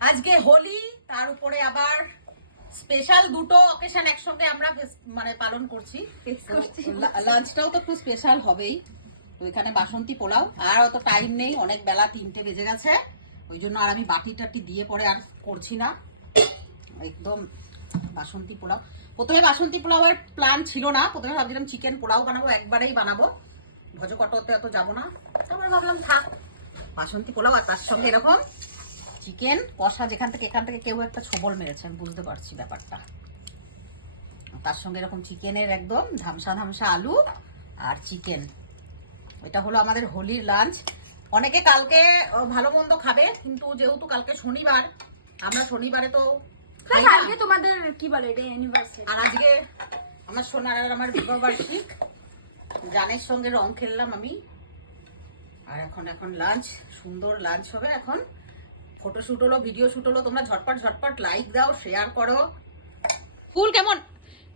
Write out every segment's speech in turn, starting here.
আজকে হোলি, তার উপরে আবার স্পেশাল দুটো অকেশন একসঙ্গে আমরা মানে পালন করছি। লাঞ্চটাও তো একটু স্পেশাল হবেই। ওইখানে বাসন্তী পোলাও, আর অত টাইম নেই, অনেক বেলা 3টে বেজে গেছে, ওই জন্য আর আমি বাটি টাটি দিয়ে পরে আর করছি না। একদম বাসন্তী পোলাও। প্রথমে বাসন্তী পোলাওয়ের প্ল্যান ছিল না, প্রথমে ভাবছিলাম চিকেন পোলাও বানাবো, একবারেই বানাবো, ভজকটতে অত যাবো না। তারপরে ভাবলাম থাক বাসন্তী পোলাও, আর তার সঙ্গে এরকম চিকেন কষা, এখান থেকে কেউ একটা ছোবল মেরেছে, আমি বুঝতে পারছি ব্যাপারটা। তার সঙ্গে এরকম চিকেনের একদম ধামসা ধামসা আলু আর চিকেন। এটা হলো আমাদের হোলির লাঞ্চ। অনেকে কালকে ভালো মন্দ খাবে, কিন্তু যেহেতু কালকে শনিবার, আমরা শনিবারে তো আজকে তোমাদের কি বলে এটা অ্যানিভার্সারি, আর আজকে আমার সোনার আর আমার বিবাহ বার্ষিক। জানের সঙ্গে রং খেললাম আমি। আর এখন লাঞ্চ, সুন্দর লাঞ্চ হবে। এখন ফটোশুট হলো, ভিডিও শুট হলো, তোমরা ঝটপট লাইক দাও, শেয়ার করো। ফুল কেমন?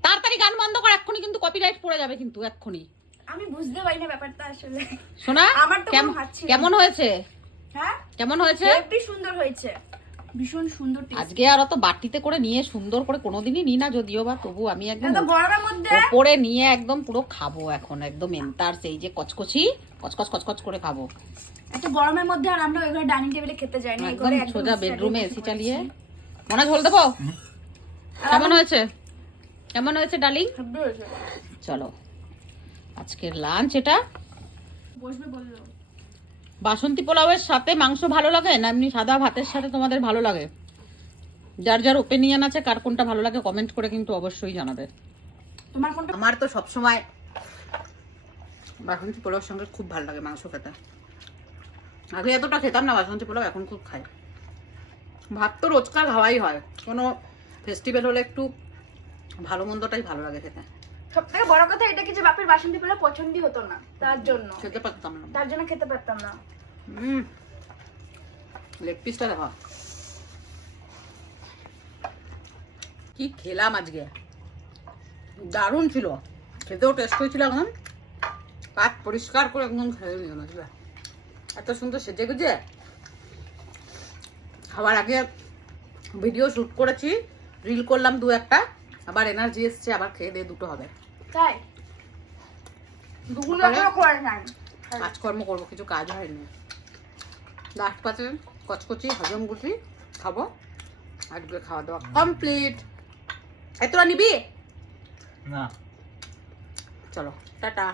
তাড়াতাড়ি গান বন্ধ কর, এক্ষুনি কিন্তু কপিরাইট পড়ে যাবে কিন্তু এক্ষুনি। আমি বুঝতে পারি না ব্যাপারটা আসলে। শোনা আমার তো কেমন হয়েছে? হ্যাঁ কেমন হয়েছে? হেভি সুন্দর হয়েছে, ভীষণ সুন্দর টেস্ট। আজকে আর অত বাটিতে করে নিয়ে সুন্দর করে কোনোদিনই নি না, যদিও বা, তবু আমি একদম গরমের মধ্যে উপরে নিয়ে একদম পুরো খাবো এখন, একদম এন্টার সেই যে কচকচি কচকচ করে খাবো। এত গরমের মধ্যে আর আমরা ওই ঘরে ডাইনিং টেবিলে খেতে যাই না, এই একদম ঘরে সোজা বেডরুমে এসি চালিয়ে। মনে ঝোল দেবো? কেমন হয়েছে? কেমন হয়েছে ডার্লিং? চলো আজকের লাঞ্চ এটা। বসবে বললো। বাসন্তী পোলাওয়ের সাথে মাংস ভালো লাগে না এমনি সাদা ভাতের সাথে তোমাদের ভালো লাগে? যার যার ওপিনিয়ন আছে, কার কোনটা ভালো লাগে কমেন্ট করে কিন্তু অবশ্যই জানাবে। তোমার কোনটা? আমার তো সবসময় বাসন্তী পোলাওর সঙ্গে খুব ভালো লাগে মাংস খেতে। আগে এতটা খেতাম না বাসন্তী পোলাও, এখন খুব খাই। ভাত তো রোজকার খাওয়াই হয়, কোনো ফেস্টিভ্যাল হলে একটু ভালো মন্দটাই ভালো লাগে খেতে। সব থেকে বড় কথা এটা কি যে বাপের বাসন্তী পোলাও পছন্দই হতো না, তার জন্য খেতে পারতাম না, তার জন্য খেতে পারতাম না। লেগ পিসটা দেখো কি খেলাম আজকে, দারুণ ছিল, খেতেও টেস্ট হয়েছিল। এখন পাত পরিষ্কার করে একদম খেয়ে নিলাম। এত সুন্দর সেজে গুজে খাবার আগে ভিডিও শুট করেছি, রিল করলাম 2-1টা, আবার এনার্জি এসছে, আবার খেয়ে দিয়ে 2টো হবে। তাই দুগুলো করে নাই, কাজকর্ম করবো, কিছু কাজ হয়নি। লাস্ট পাতে কচকচি হজম গুছি খাবো। আজকে খাওয়া দাওয়া কমপ্লিট। এতটা নিবি না? চলো টাটা।